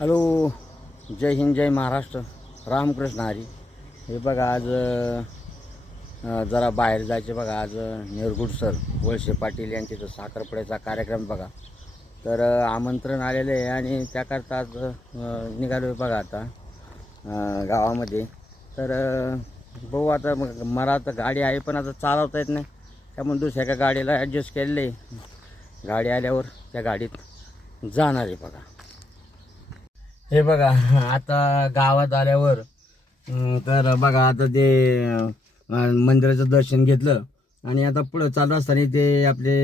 Hello, जय हिंद, जय महाराष्ट्र, रामकृष्ण हरी. हे बघा आज जरा बाहेर जायचे बघा. आज निरगुड सर वळसे पाटील यांचे तो साखरपुड्याचा कार्यक्रम बघा. तर आमंत्रण आलेले आहे आणि त्याकरता आज निघालो आहे बघा आता गावामध्ये. तर बघू आता. मला आता गाडी आहे पण आता चालवता येत नाही, त्यामुळे दुसऱ्या एका गाडीला ॲडजस्ट केलेलं आहे. गाडी आल्यावर त्या गाडीत जाणार आहे बघा. हे बघा आता गावात आल्यावर तर बघा आता ते मंदिराचं दर्शन घेतलं आणि आता पुढं चालू असताना ते आपले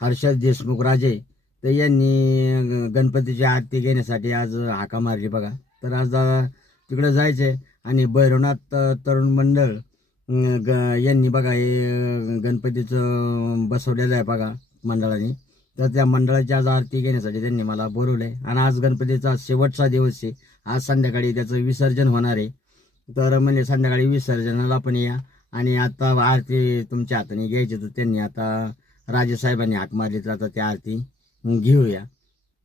हर्षद देशमुख राजे तर यांनी गणपतीची आरती घेण्यासाठी आज हाका मारली बघा. तर आज तिकडं जायचं आणि भैरवनाथ तरुण मंडळ यांनी बघा हे गणपतीचं बसवलेलं आहे बघा मंडळाने. तर त्या मंडळाची आज आरती घेण्यासाठी त्यांनी मला बोलवलं आहे आणि आज गणपतीचा शेवटचा दिवस आहे. आज संध्याकाळी त्याचं विसर्जन होणार आहे. तर म्हणजे संध्याकाळी विसर्जनाला पण या आणि आता आरती तुमच्या हाताने घ्यायची. तर त्यांनी आता राजेसाहेबांनी हाक मारली तर आता त्या आरती घेऊया.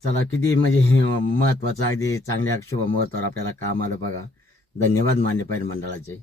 चला, किती म्हणजे महत्त्वाचं अगदी चांगल्या शुभ मुहूर्तावर आपल्याला काम आलं बघा. धन्यवाद मानले पाहिजे मंडळाचे.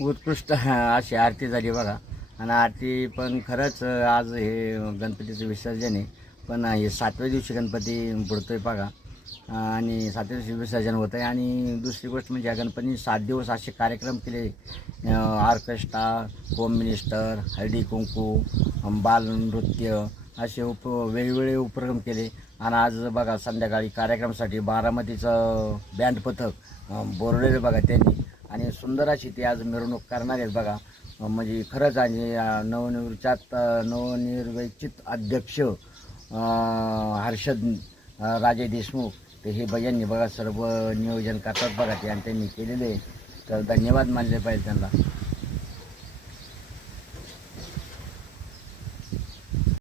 उत्कृष्ट अशी आरती झाली बघा. आणि आरती पण खरंच आज हे गणपतीचं विसर्जन आहे, पण हे 7व्या दिवशी गणपती बुडतोय बघा आणि 7व्या दिवशी विसर्जन होतं आहे. आणि दुसरी गोष्ट म्हणजे या गणपतीने 7 दिवस असे कार्यक्रम केले. Orchestra, home minister, Haldi Kunku, बालनृत्य असे वेगवेगळे उपक्रम केले. आणि आज बघा संध्याकाळी कार्यक्रमासाठी बारामतीचं बँड पथक बोलवलेलं बघा त्यांनी. आणि सुंदर अशी ती आज मिरवणूक करणार आहेत बघा. म्हणजे खरंच आणि नवनिर्वाचित अध्यक्ष हर्षद राजे देशमुख ते हे यांनी बघा सर्व नियोजन करतात बघा ते आणि त्यांनी केलेले. तर धन्यवाद मानले पाहिजे त्यांना.